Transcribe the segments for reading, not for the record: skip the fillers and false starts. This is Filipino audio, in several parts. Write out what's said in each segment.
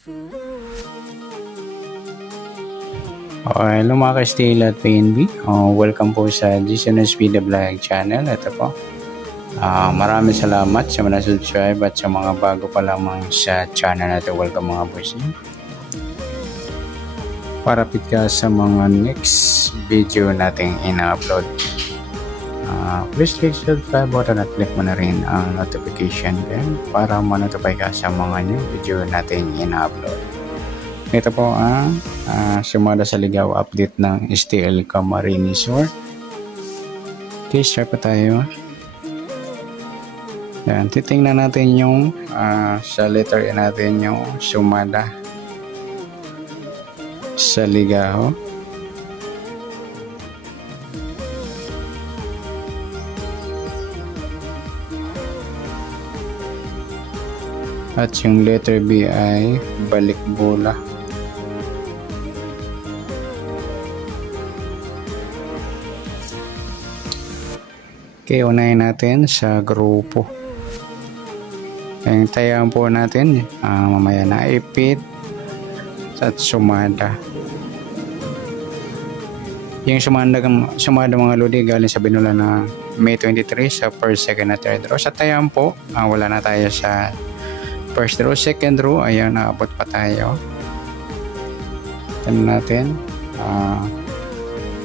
Hello mga ka-Steel at PNB. Welcome po sa GCNSP The Vlog channel. Ito po. Maraming salamat sa mga subscribe at sa mga bago pa lamang sa channel natin. Welcome mga boys. Parapit ka sa mga next video nating ina-upload. Please click subscribe button at click mo na rin ang notification bell para ma-notify ka sa mga new video nating ina-upload. Ito po ang sumada sa ligaw update ng STL Camarines Resort. Okay, start pa tayo. Yan, titingnan natin yung sa letter A natin yung sumada sa ligaw. At yung letter B ay balik bola. Okay, unahin natin sa grupo. Yung tayaan po natin, mamaya na ipit at sumada. Yung sumada mga lodi galing sa binula na May 23 sa first, second at third row. Sa tayaan po, wala na tayo sa first row, second row. Ayan, naabot pa tayo. Tignan natin.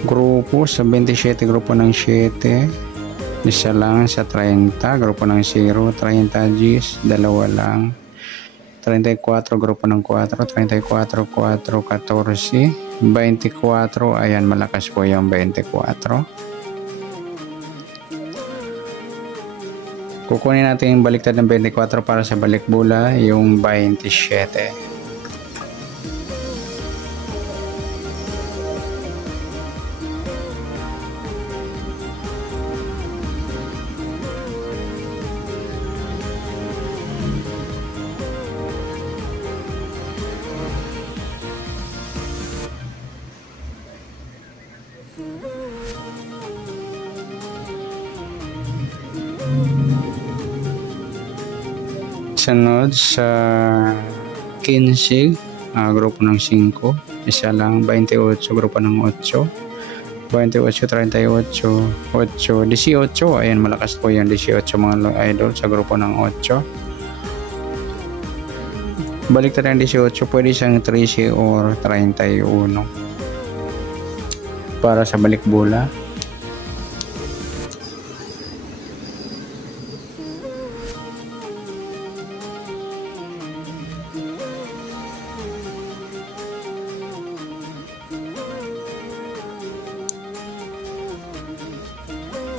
Grupo sa 27, grupo ng 7. Isa lang sa 30, grupo ng 0, 30 Gs, dalawa lang. 34, grupo ng 4, 34, 4, 14, 24, ayan, malakas po yung 24. Kukunin natin yung baliktad ng 24 para sa balik bola, yung 27. Sunod sa 15, grupo ng 5, isa lang. 28, grupo ng 8, 28, 38, 8, 18, ayan, malakas po yung 18 mga idol sa grupo ng 8. Balik tayo ng 18, pwede siyang 13 or 31 para sa balik bola.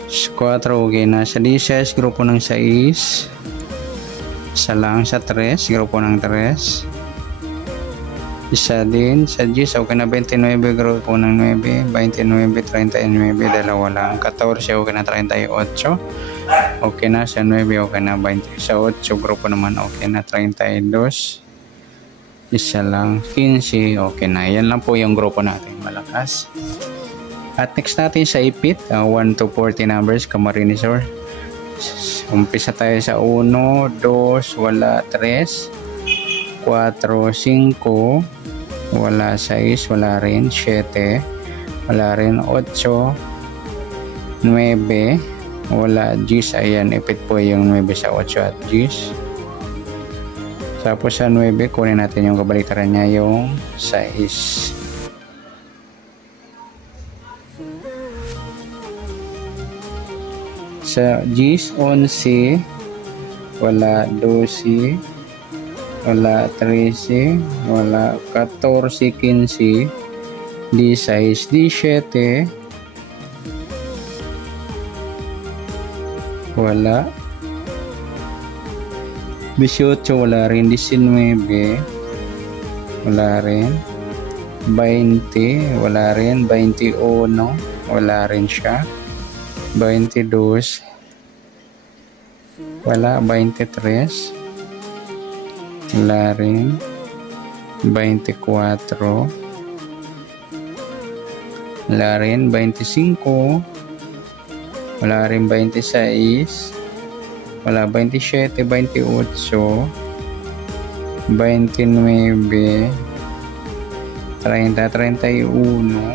Sa 4, okay na. Sa 16, grupo ng 6. Isa lang sa 3, grupo ng 3. Isa din sa Gs, okay na. 29, grupo ng 9. 29, 39, dalawa lang. 14, okay na. 38. Okay na. Sa 9, okay na. 20. Sa 8, grupo naman, okay na. 32. Isa lang. 15, okay na. Yan lang po yung grupo natin. Malakas. At next natin sa ipit, 1 to 40 numbers, Camarines Resort. Umpisa tayo sa 1, 2, wala 3, 4, 5, wala 6, wala rin 7, wala rin 8, 9, wala Gs. Ayan, ipit po yung 9 sa 8 at Gs. Tapos sa 9, kunin natin yung kabaliktaran niya, yung 6. Sa Gs, 11, wala 12, wala 13, wala 14, 15, 16, 17, wala 18, wala rin 19, wala rin 20, wala rin 21, wala rin siya 22, wala 23, wala rin 24, wala rin 25, wala rin 26, wala 27, 28, 29, 30, 31,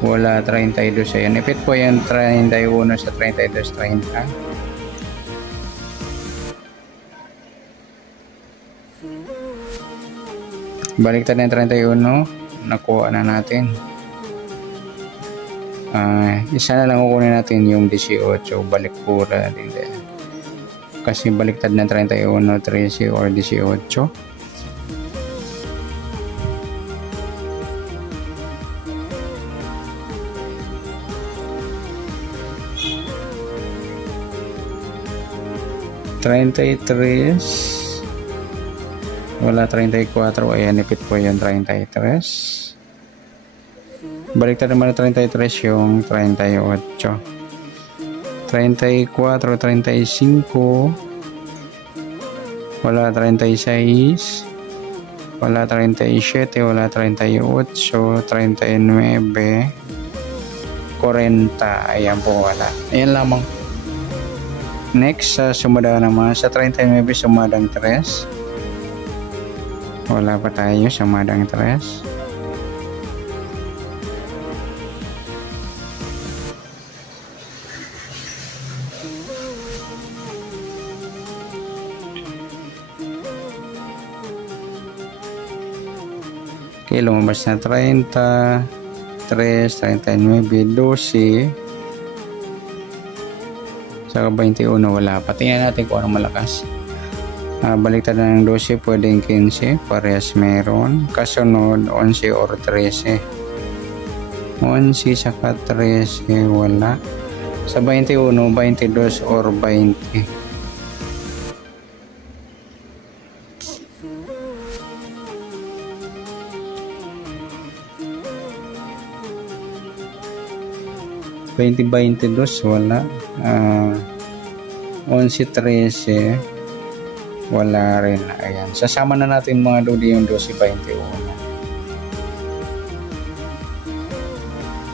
wala 32. Ayan, ipit po yung 31 sa 32, 30. Baliktad na yung 31, nakuha na natin. Isa na lang kukunin natin yung 18, balik pura din. Kasi baliktad na 31, 13 or 18. Wala 34. Ayan, ipit po yung 33. Baliktad naman na 33 yung 38. 34, 35, wala 36, wala 37, wala 38, 39, 40. Ayan po, wala. Ayan lamang. Next, sumada naman sa 39, sumadang 3. Wala pa tayo, sumadang 3. Okay, lumabas na 30, 3, 39, 12, saka 21, wala pa. Tingnan natin kung anong malakas. Baliktad na ng 12, pwedeng 15, parehas meron. Kasunod, 11 or 13. 11 saka 13, wala. Sa 21, 22 or 20. Twenty 22, wala. 11, 13, wala rin. Ayan, sasama na natin mga lodi yung 12, 21.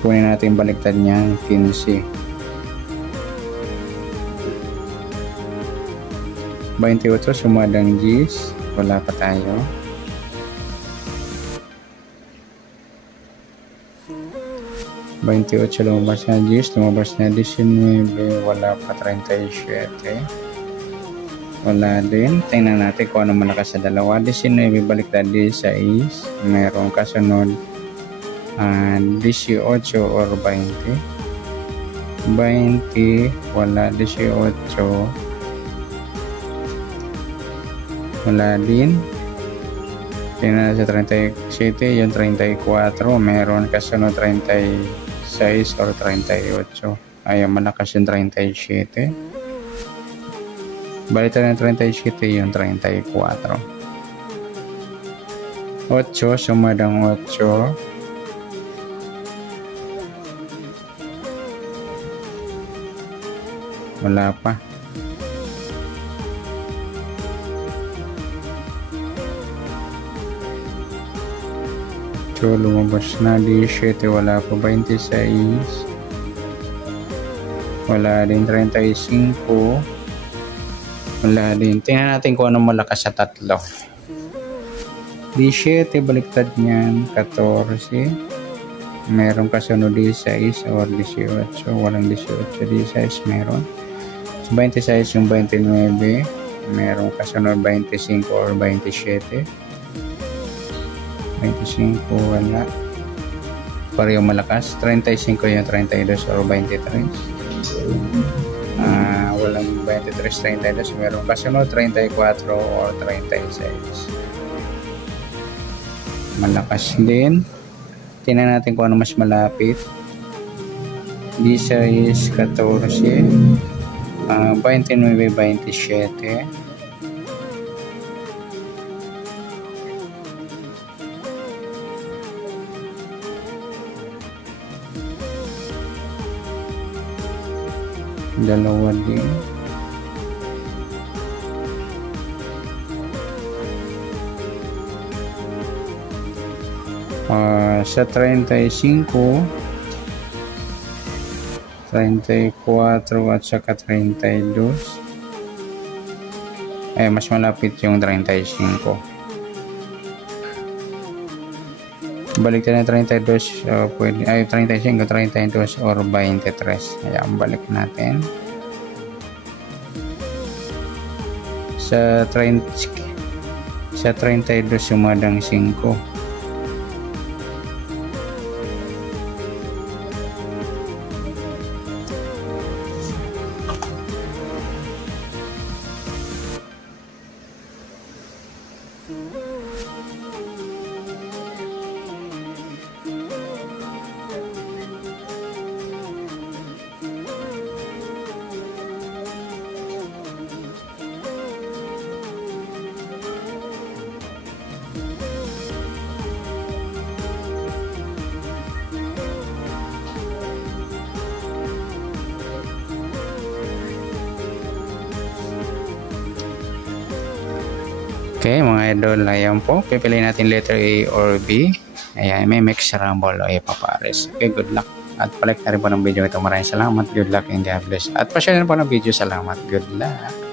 Kunin natin baliktad niyan, 15. 28, sumadang 10, wala pa tayo. 28, lumabas na 10, lumabas na 19, wala pa 37. Wala din. Tingnan natin kung ano malakas sa dalawa. 19, baliktad 16, meron. Kasunod 18 or 20. 20, wala. 18, wala din. Tingnan natin sa 37, yung 34, meron. Kasunod 36 or 38. Ayaw, malakas yung 37. Baliktad ng 37 yung 34. 8, sumadang 8. Wala pa. So, lumabas na 17, wala pa. 26, wala din. 35, wala din. Tingnan natin kung anong malakas sa tatlo. 17, baliktad niyan, 14, meron. Kasunod 16 or 18, walang 18, 16, meron. 26 yung 29, meron. Kasunod 25 or 27. 25, wala. Pareho malakas. 35 yung 32 or 23. Walang 23, 32, meron. Kasunod 34 or 36. Malakas din. Tingnan natin kung ano mas malapit. 16, 14, 29, 27. Dalawa din. Sa 35, 34 at saka 32. mas malapit yung 35. Balik tayo ng 32, pwede, 35, 32 or 23. Ayan, balik natin. Sa 32 sumadang 5. Okay, mga idol, ayan po. Pipiliin natin letter A or B. Ayan, may mix rumble o ipapares. Okay, good luck. At palike na rin po ng video ito. Maraming salamat. Good luck and God bless. At pa-share na po ng video. Salamat. Good luck.